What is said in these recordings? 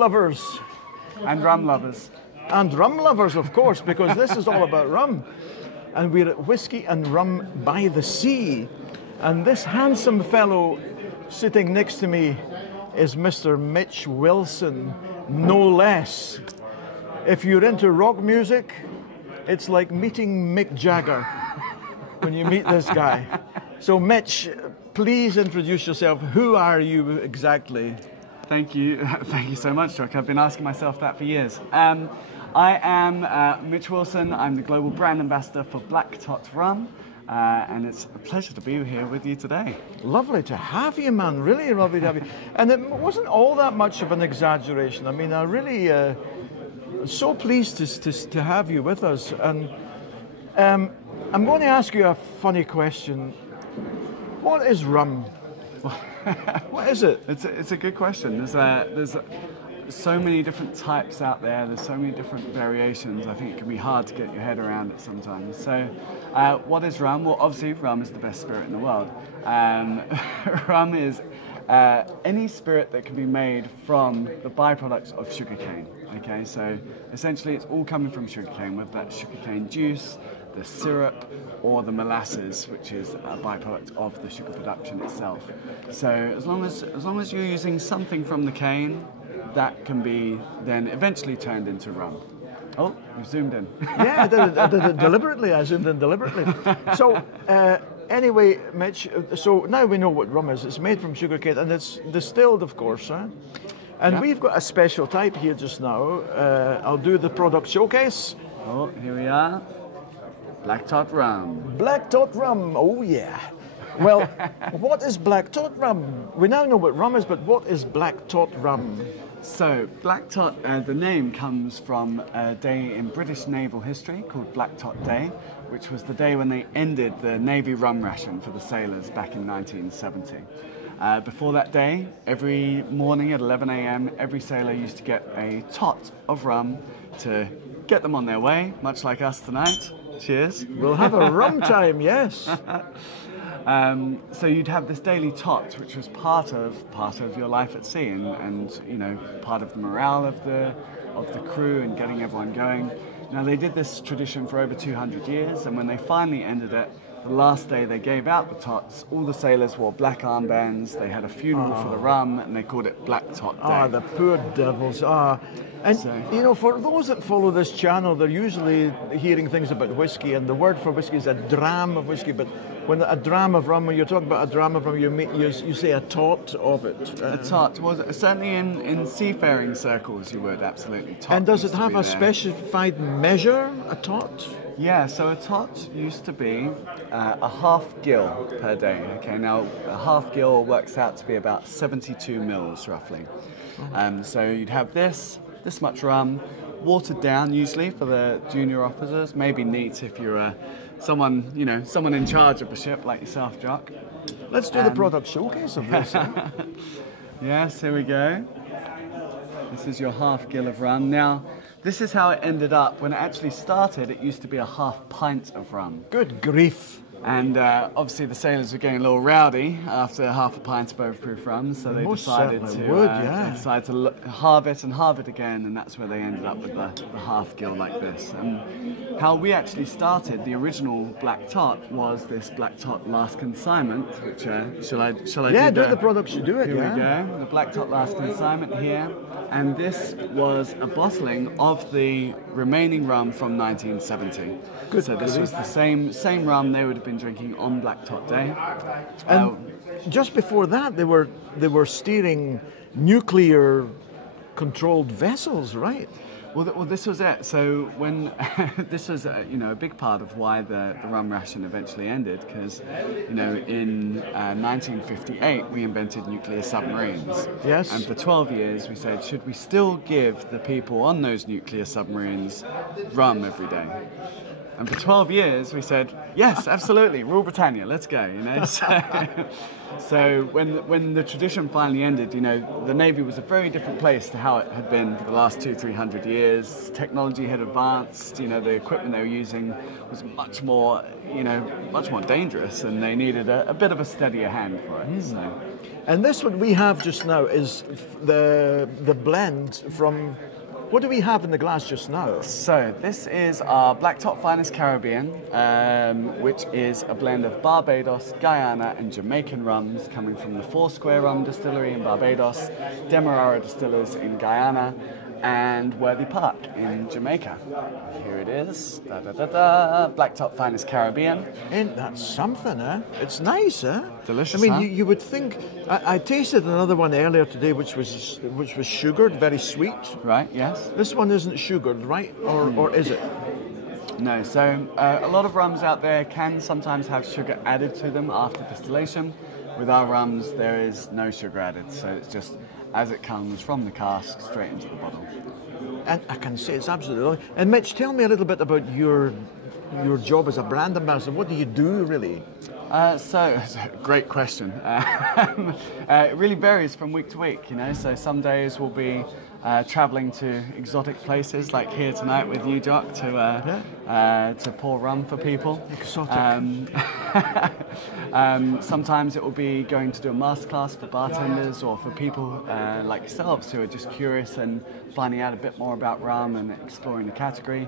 lovers. And rum lovers. And rum lovers, of course, because this is all about rum. And we're at Whiskey and Rum by the Sea. And this handsome fellow sitting next to me is Mr. Mitch Wilson, no less. If you're into rock music, it's like meeting Mick Jagger when you meet this guy. So Mitch, please introduce yourself. Who are you exactly? Thank you. Thank you so much, Jock. I've been asking myself that for years. I am Mitch Wilson. I'm the global brand ambassador for Black Tot Rum. And it's a pleasure to be here with you today. Lovely to have you, man. Really lovely to have you. And it wasn't all that much of an exaggeration. I mean, I really so pleased to have you with us. And I'm going to ask you a funny question. What is rum? What is it? It's a good question. There's so many different types out there. There's so many different variations. I think it can be hard to get your head around it sometimes. So, what is rum? Well, obviously, rum is the best spirit in the world. Rum is any spirit that can be made from the byproducts of sugarcane. Okay, so essentially, it's all coming from sugarcane, whether that's sugarcane juice, the syrup, or the molasses, which is a byproduct of the sugar production itself. So, as long as you're using something from the cane, that can be then eventually turned into rum. Oh, you zoomed in. Yeah, I did it deliberately. I zoomed in deliberately. So, anyway, Mitch, so now we know what rum is. It's made from sugarcane and it's distilled, of course. Huh? And Yep. we've got a special type here just now. I'll do the product showcase. Oh, here we are. Black Tot Rum. Black Tot Rum, oh yeah. Well, what is Black Tot Rum? We now know what rum is, but what is Black Tot Rum? So, Black Tot, the name comes from a day in British naval history called Black Tot Day, which was the day when they ended the Navy rum ration for the sailors back in 1970. Before that day, every morning at 11 a.m., every sailor used to get a tot of rum to get them on their way, much like us tonight. Cheers. We'll have a rum time, yes. So you'd have this daily tot, which was part of your life at sea, and you know, part of the morale of the crew and getting everyone going. Now they did this tradition for over 200 years, and when they finally ended it, the last day they gave out the tots, all the sailors wore black armbands, they had a funeral for the rum, and they called it Black Tot Day. Ah, the poor devils. And you know, for those that follow this channel, they're usually hearing things about whiskey, and the word for whiskey is a dram of whiskey, but when a dram of rum, when you're talking about a dram of rum, you say a tot of it. A tot. Well, certainly in seafaring circles you would, absolutely. Tot and does it used to have be a there. specified measure, a tot? Yeah, so a tot used to be a half gill per day. Okay, now a half gill works out to be about 72 mils roughly. So you'd have this much rum, watered down usually for the junior officers, maybe neat if you're someone in charge of a ship like yourself, Jock. Let's do the product showcase of this. Yes, here we go. This is your half gill of rum. Now, this is how it ended up. When it actually started, it used to be a half pint of rum. Good grief. And obviously the sailors were getting a little rowdy after half a pint of overproof rum, so they decided to halve it again, and that's where they ended up with the half gill like this. And how we actually started the original Black Tot was this Black Tot Last Consignment, which shall I do the product, do it. Here we go, the Black Tot Last Consignment here, and this was a bottling of the remaining rum from 1970. Good. So this was the same rum they would have been drinking on Black Tot Day. And just before that, they were steering nuclear controlled vessels, right? Well, this was it. So when this was a big part of why the rum ration eventually ended, because in 1958 we invented nuclear submarines. Yes. And for 12 years we said, should we still give the people on those nuclear submarines rum every day? And for 12 years we said, yes, absolutely, Rule Britannia, let's go, So when the tradition finally ended, the Navy was a very different place to how it had been for the last 200-300 years. Technology had advanced, the equipment they were using was much more dangerous, and they needed a bit of a steadier hand for it. So And this one we have just now is the blend from. What do we have in the glass just now? So this is our Black Top Finest Caribbean, which is a blend of Barbados, Guyana and Jamaican rums coming from the Foursquare Rum Distillery in Barbados, Demerara Distillers in Guyana, and Worthy Park in Jamaica. Here it is, Black Top Finest Caribbean. Ain't that something, eh? It's nice, eh? Delicious, I mean, huh? you would think. I tasted another one earlier today, which was sugared, very sweet. Right, yes. This one isn't sugared, right? Or is it? No, so a lot of rums out there can sometimes have sugar added to them after distillation. With our rums, there is no sugar added, so it's just as it comes from the cask straight into the bottle. And I can say it's absolutely lovely. And Mitch, tell me a little bit about your job as a brand ambassador. What do you do, really? So, it's a great question. It really varies from week to week, you know. So some days we'll be travelling to exotic places, like here tonight with you, Jock, to pour rum for people. Exotic. Sometimes it will be going to do a masterclass for bartenders or for people like yourselves who are just curious and finding out a bit more about rum and exploring the category.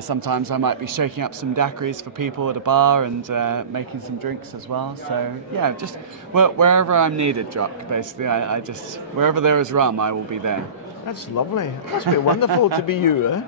Sometimes I might be shaking up some daiquiris for people at a bar and making some drinks as well. So yeah, just wherever I'm needed, Jock. Basically, I just wherever there is rum, I will be there. That's lovely. It must be wonderful to be you, eh?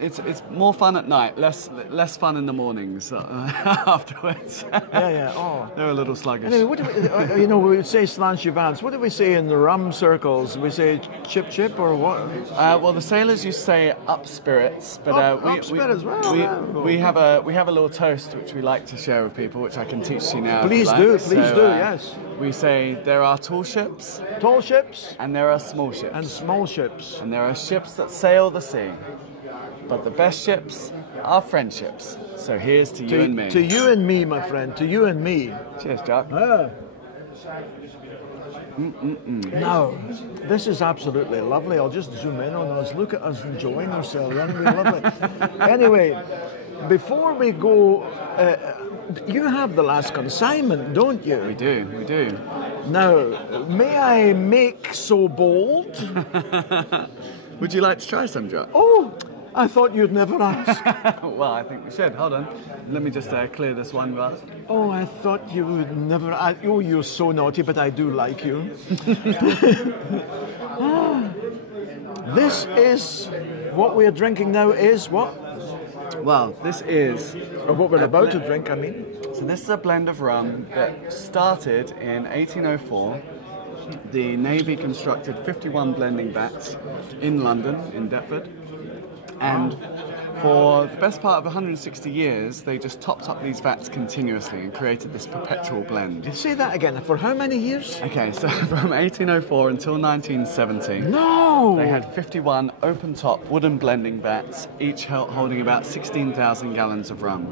It's more fun at night, less fun in the mornings afterwards. Yeah. Oh, they're a little sluggish. anyway, what do we, we would say slant chivans. What do we say in the rum circles? We say chip or what? Well, the sailors used to say up spirits, but up spirits. we have a little toast which we like to share with people, which I can teach you now. Please do, yes. We say there are tall ships, and there are small ships, and there are ships that sail the sea. But the best ships are friendships. So here's to you and me. To you and me, my friend. To you and me. Cheers, Jack. Now, this is absolutely lovely. I'll just zoom in on us. Look at us enjoying ourselves. Aren't we lovely? Anyway, before we go, you have the last consignment, don't you? We do. Now, may I make so bold? Would you like to try some, Jack? Oh, I thought you'd never ask. Well, I think we should. Hold on. Let me just clear this one glass. Oh, I thought you would never ask. Oh, you're so naughty, but I do like you. This is what we're drinking now is what? Well, this is... Or what we're about to drink, I mean. So this is a blend of rum that started in 1804. The Navy constructed 51 blending vats in London, in Deptford. And for the best part of 160 years, they just topped up these vats continuously and created this perpetual blend. Say that again. For how many years? Okay, so from 1804 until 1970, no, they had 51 open-top wooden blending vats, each holding about 16,000 gallons of rum.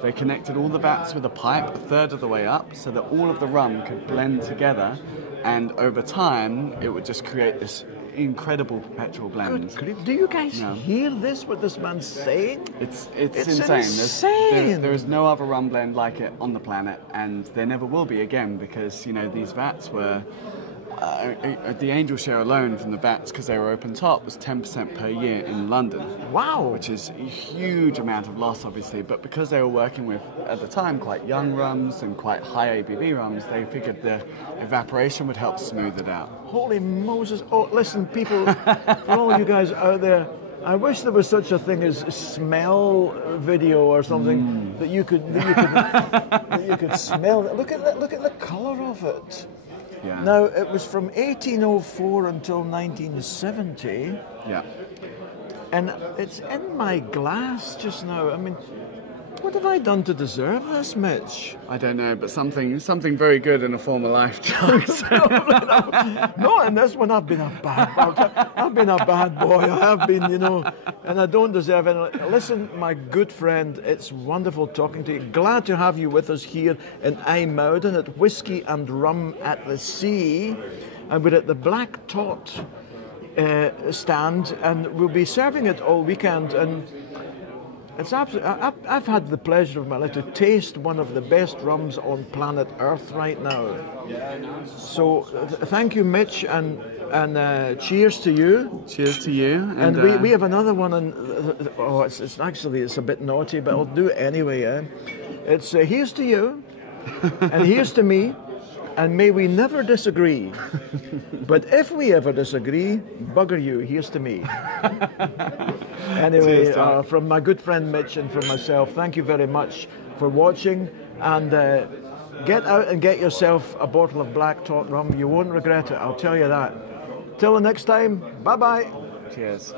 They connected all the vats with a pipe a third of the way up so that all of the rum could blend together, and over time, it would just create this incredible perpetual blend. Good grief. Do you guys hear this, what this man's saying? It's insane. Insane. There is no other rum blend like it on the planet, and there never will be again, because these vats were the angel share alone from the vats, because they were open top, was 10% per year in London. Wow. Which is a huge amount of loss, obviously, but because they were working with, at the time, quite young rums and quite high ABV rums, they figured the evaporation would help smooth it out. Holy Moses. Oh, listen, people, for all you guys out there, I wish there was such a thing as smell video or something that you could smell. Look at the colour of it. Yeah. Now, it was from 1804 until 1970. Yeah. And it's in my glass just now. I mean, what have I done to deserve this, Mitch? I don't know, but something very good in a former life, Charles. No, in this one I've been a bad boy. I have been, and I don't deserve any. Listen, my good friend, it's wonderful talking to you. Glad to have you with us here in Imowden at Whiskey and Rum at the Sea. And we're at the Black Tot stand, and we'll be serving it all weekend. And It's absolutely. I've had the pleasure of my life to taste one of the best rums on planet Earth right now. So thank you, Mitch, and cheers to you. Cheers to you. And we have another one, and it's actually it's a bit naughty, but I'll do it anyway. It's here's to you, and here's to me, and may we never disagree. But if we ever disagree, bugger you. Here's to me. Anyway, Cheers, from my good friend Mitch and from myself, thank you very much for watching, and get out and get yourself a bottle of Black Top rum. You won't regret it, I'll tell you that. Till the next time, bye-bye. Cheers.